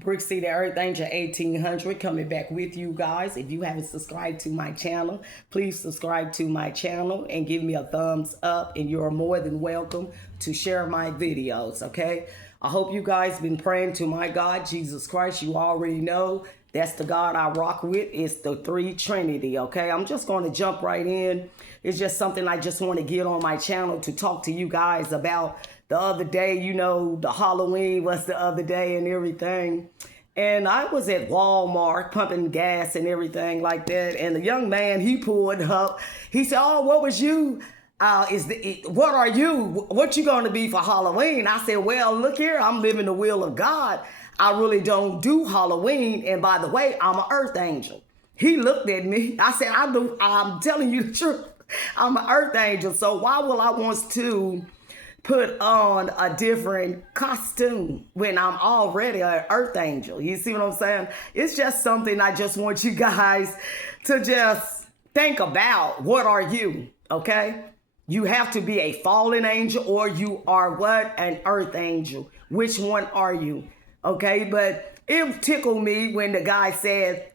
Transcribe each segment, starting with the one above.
Brick City Earth Angel 1800 coming back with you guys. If you haven't subscribed to my channel, please subscribe to my channel and give me a thumbs up, and you're more than welcome to share my videos, okay? I hope you guys been praying to my God, Jesus Christ. You already know that's the God I rock with. It's the three Trinity, okay? I'm just going to jump right in. It's just something I just want to get on my channel to talk to you guys about. The other day, you know, the Halloween was the other day and everything. And I was at Walmart pumping gas and everything like that. And the young man, he pulled up. He said, "Oh, what was you? What are you? What you going to be for Halloween?" I said, "Well, look here. I'm living the will of God. I really don't do Halloween. And by the way, I'm an earth angel." He looked at me. I said, I'm telling you the truth. I'm an earth angel. So why will I want to put on a different costume when I'm already an earth angel? You see what I'm saying? It's just something I just want you guys to just think about. What are you? Okay? You have to be a fallen angel, or you are what? An earth angel. Which one are you? Okay? But it tickled me when the guy said,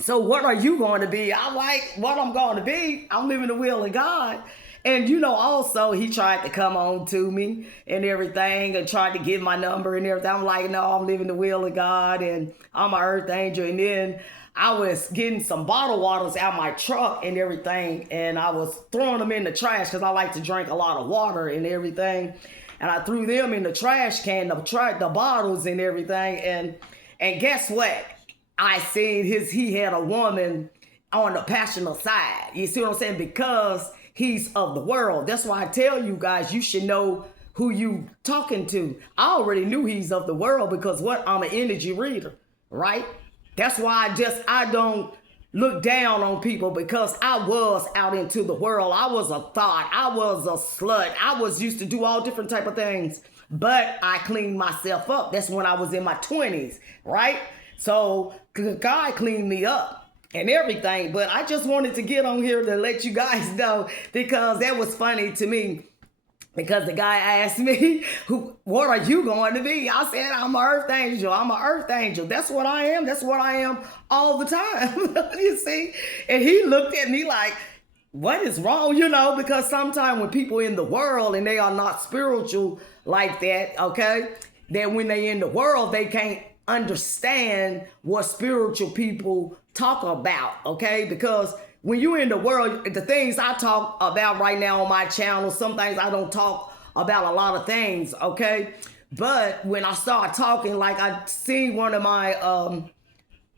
"So what are you going to be?" I'm like, what I'm going to be? I'm living the will of God. And, you know, also he tried to come on to me and everything and tried to get my number and everything. I'm like, no, I'm living the will of God and I'm an earth angel. And then I was getting some bottled waters out my truck and everything. And I was throwing them in the trash because I like to drink a lot of water and everything. And I threw them in the trash can, the bottles and everything. And guess what? I seen he had a woman on the passionate side. You see what I'm saying? Because he's of the world. That's why I tell you guys, you should know who you talking to. I already knew he's of the world because what? I'm an energy reader, right? That's why I don't look down on people, because I was out into the world. I was a thought. I was a slut. I was used to do all different type of things, but I cleaned myself up. That's when I was in my 20s, right? So God cleaned me up and everything. But I just wanted to get on here to let you guys know, because that was funny to me. Because the guy asked me, what are you going to be? I said, I'm an earth angel. I'm an earth angel. That's what I am. That's what I am all the time. You see? And he looked at me like, what is wrong? You know, because sometimes when people in the world and they are not spiritual like that, okay, that when they in the world, they can't understand what spiritual people talk about, okay? Because when you're in the world, the things I talk about right now on my channel, some things I don't talk about a lot of things, okay? But when I start talking, like I seen one of my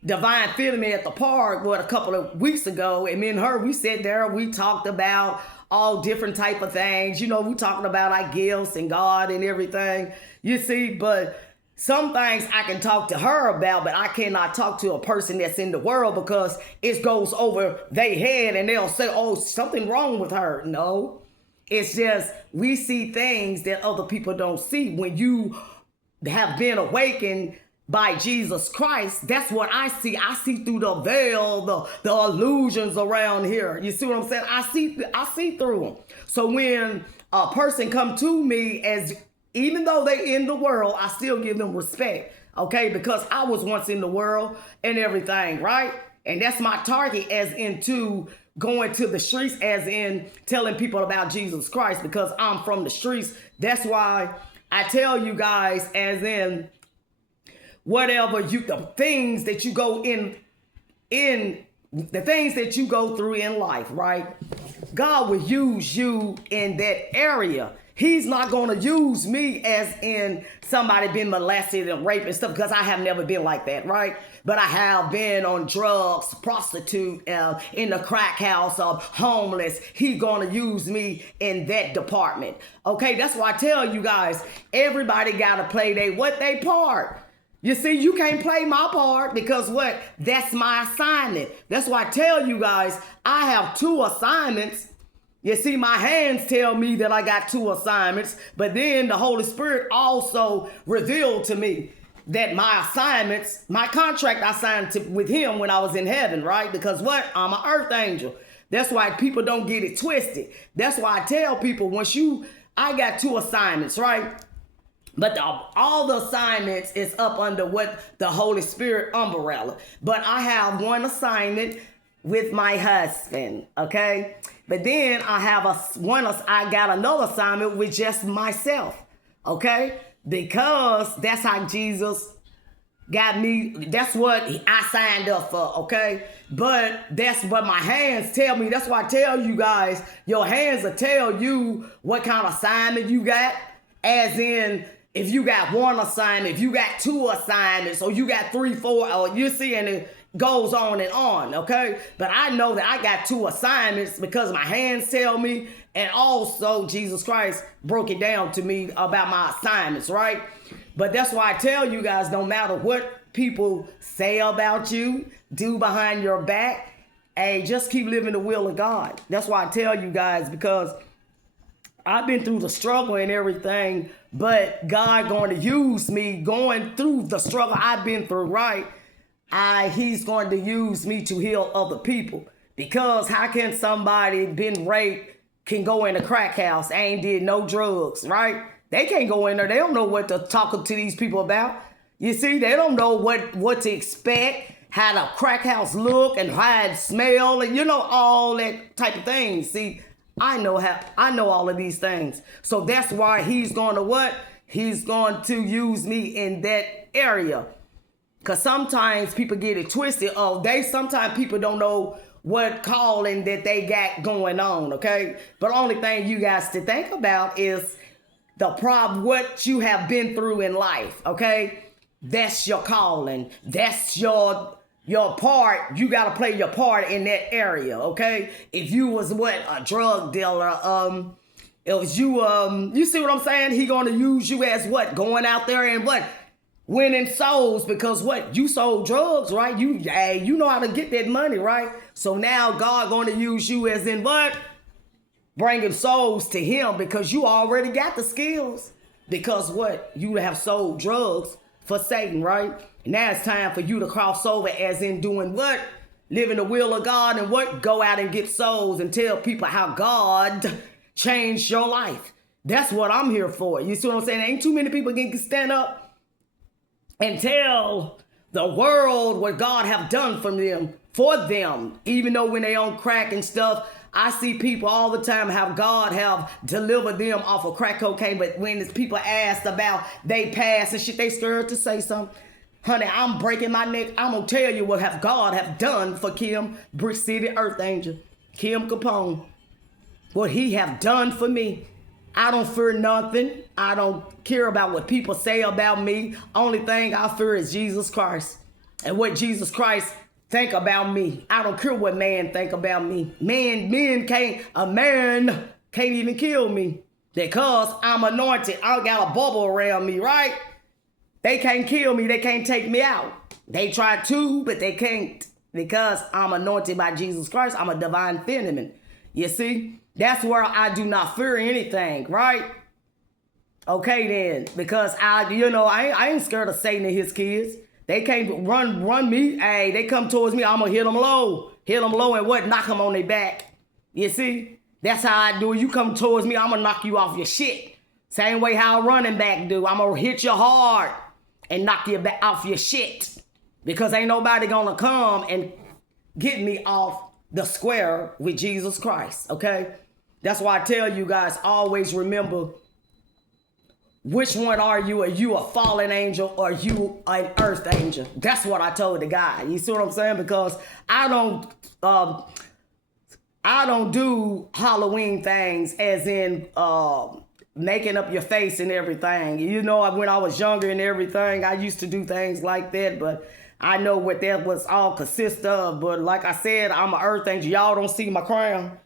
divine feminine at the park, a couple of weeks ago, and me and her, we sat there, we talked about all different type of things. You know, we talking about our gifts and God and everything, you see, but some things I can talk to her about, but I cannot talk to a person that's in the world, because it goes over their head and they'll say, oh, something wrong with her. No, it's just we see things that other people don't see. When you have been awakened by Jesus Christ, that's what I see. I see through the veil, the illusions around here. You see what I'm saying? I see through them. So when a person come to me, even though they in the world, I still give them respect, okay? Because I was once in the world and everything, right? And that's my target, as into going to the streets, as in telling people about Jesus Christ, because I'm from the streets. That's why I tell you guys, as in whatever the things that you go in the things that you go through in life, right? God will use you in that area. He's not going to use me as in somebody been molested and raped and stuff, because I have never been like that, right? But I have been on drugs, prostitute, in the crack house, homeless. He's going to use me in that department. Okay, that's why I tell you guys, everybody got to play they part. You see, you can't play my part, because what? That's my assignment. That's why I tell you guys, I have 2 assignments. You see, my hands tell me that I got 2 assignments, but then the Holy Spirit also revealed to me that my assignments, my contract I signed with him when I was in heaven, right? Because what? I'm an earth angel. That's why people don't get it twisted. That's why I tell people, I got 2 assignments, right? But all the assignments is up under what the Holy Spirit umbrella. But I have one assignment with my husband, okay? But then I have I got another assignment with just myself, okay? Because that's how Jesus got me. That's what I signed up for, okay? But that's what my hands tell me. That's why I tell you guys, your hands will tell you what kind of assignment you got. As in, if you got one assignment, if you got two assignments, or you got 3, 4, or you see, and it goes on and on, okay? But I know that I got 2 assignments because my hands tell me, and also Jesus Christ broke it down to me about my assignments, right? But that's why I tell you guys, no matter what people say about you, do behind your back, hey, just keep living the will of God. That's why I tell you guys, because I've been through the struggle and everything, but God going to use me going through the struggle I've been through, right? He's going to use me to heal other people. Because how can somebody been raped can go in a crack house, ain't did no drugs, right? They can't go in there. They don't know what to talk to these people about. You see, they don't know what to expect, how the crack house look and how it smell, and all that type of things. See, I know all of these things. So that's why he's going to what? He's going to use me in that area. Because sometimes people get it twisted. Sometimes people don't know what calling that they got going on, okay? But the only thing you guys to think about is the problem, what you have been through in life, okay? That's your calling. That's your part. You got to play your part in that area, okay? If you was a drug dealer, it was you see what I'm saying? He going to use you as what? Going out there and what? Winning souls, because what? You sold drugs, right? You know how to get that money, right? So now God going to use you as in what? Bringing souls to him, because you already got the skills. Because what? You have sold drugs for Satan, right? Now it's time for you to cross over as in doing what? Living the will of God, and what? Go out and get souls and tell people how God changed your life. That's what I'm here for. You see what I'm saying? Ain't too many people can stand up and tell the world what God have done for them, even though when they on crack and stuff. I see people all the time how God have delivered them off of crack cocaine, but when it's people asked about they past and shit, they scared to say something. Honey, I'm breaking my neck. I'm gonna tell you what God have done for Kim, Brick City Earth Angel, Kim Capone. What he have done for me. I don't fear nothing. I don't care about what people say about me. Only thing I fear is Jesus Christ and what Jesus Christ think about me. I don't care what man think about me. A man can't even kill me because I'm anointed. I got a bubble around me, right? They can't kill me. They can't take me out. They try to, but they can't, because I'm anointed by Jesus Christ. I'm a divine feminine. You see? That's where I do not fear anything, right? Okay then, because I ain't scared of Satan and his kids. They can't run me. Hey, they come towards me, I'm gonna hit them low, and what? Knock them on their back. You see? That's how I do it. You come towards me, I'm gonna knock you off your shit. Same way how a running back do. I'm gonna hit you hard and knock you back off your shit, because ain't nobody gonna come and get me off the square with Jesus Christ. Okay? That's why I tell you guys, always remember, which one are you? Are you a fallen angel or are you an earth angel? That's what I told the guy. You see what I'm saying? Because I don't do Halloween things as in making up your face and everything. When I was younger and everything, I used to do things like that, but I know what that was all consist of. But like I said, I'm an earth angel. Y'all don't see my crown.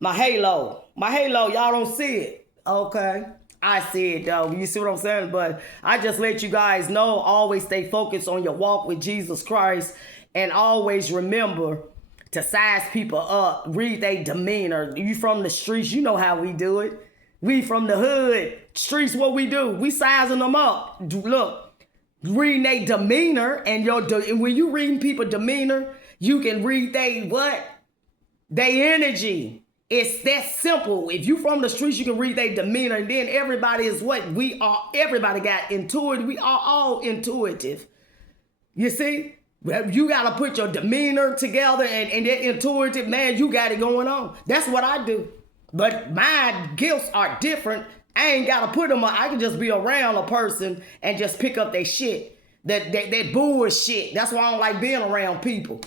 My halo, y'all don't see it. Okay. I see it though. You see what I'm saying? But I just let you guys know, always stay focused on your walk with Jesus Christ, and always remember to size people up, read their demeanor. You from the streets, you know how we do it. We from the hood, streets, what we do, we sizing them up. Look, reading their demeanor, and when you reading people demeanor, you can read they energy. It's that simple. If you from the streets, you can read their demeanor, and then everybody is what we are. Everybody got intuitive. We are all intuitive. You see? You got to put your demeanor together and that intuitive, man, you got it going on. That's what I do. But my gifts are different. I ain't got to put them on. I can just be around a person and just pick up their shit. That bullshit. That's why I don't like being around people.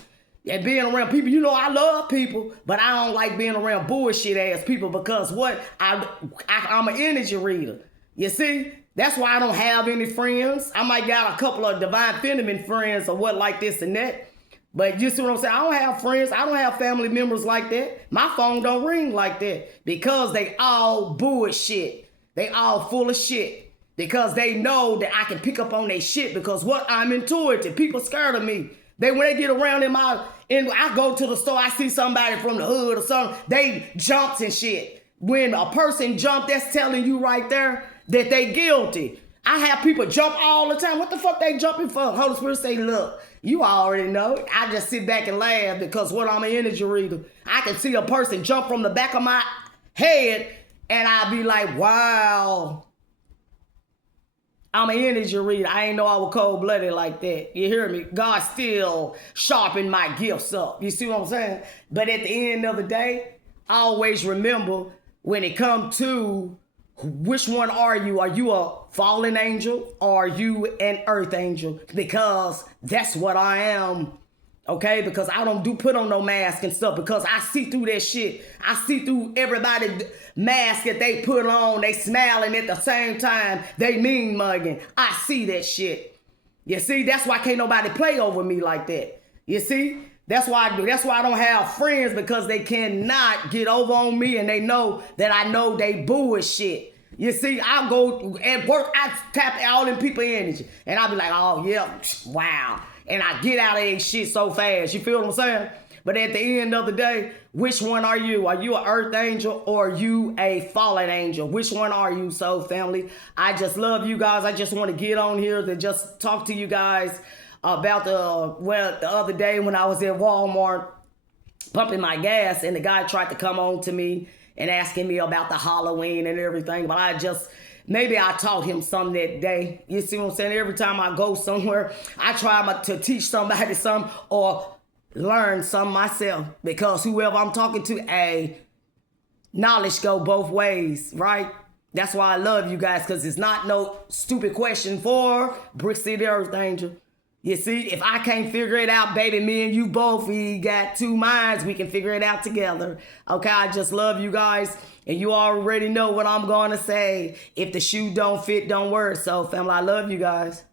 And being around people, you know, I love people, but I don't like being around bullshit ass people because what? I'm an energy reader. You see? That's why I don't have any friends. I might got a couple of divine feminine friends or what like this and that. But you see what I'm saying? I don't have friends. I don't have family members like that. My phone don't ring like that because they all bullshit. They all full of shit because they know that I can pick up on their shit because what? I'm intuitive. People scared of me. When they get around I go to the store, I see somebody from the hood or something, they jumps and shit. When a person jump, that's telling you right there that they guilty. I have people jump all the time. What the fuck they jumping for? Holy Spirit say, look, you already know. I just sit back and laugh because what? I'm an energy reader. I can see a person jump from the back of my head and I'll be like, wow. I'm an energy reader. I ain't know I was cold-blooded like that. You hear me? God still sharpened my gifts up. You see what I'm saying? But at the end of the day, I always remember when it comes to which one are you? Are you a fallen angel or are you an earth angel? Because that's what I am. Okay, because I don't put on no mask and stuff because I see through that shit. I see through everybody's mask that they put on. They smiling at the same time. They mean mugging. I see that shit. You see, that's why can't nobody play over me like that. You see, that's why I do. That's why I don't have friends because they cannot get over on me and they know that I know they bullshit. You see, I go at work, I tap all them people energy and I'll be like, oh yeah, wow. And I get out of that shit so fast. You feel what I'm saying? But at the end of the day, which one are you? Are you an earth angel or are you a fallen angel? Which one are you? So family, I just love you guys. I just want to get on here to just talk to you guys about the other day when I was at Walmart pumping my gas and the guy tried to come on to me and asking me about the Halloween and everything. But maybe I taught him something that day. You see what I'm saying? Every time I go somewhere, I try to teach somebody something or learn something myself. Because whoever I'm talking to, knowledge go both ways, right? That's why I love you guys, because it's not no stupid question for Brick City Earth Angel. You see, if I can't figure it out, baby, me and you both, we got two minds. We can figure it out together. Okay, I just love you guys. And you already know what I'm going to say. If the shoe don't fit, don't wear it. So, family, I love you guys.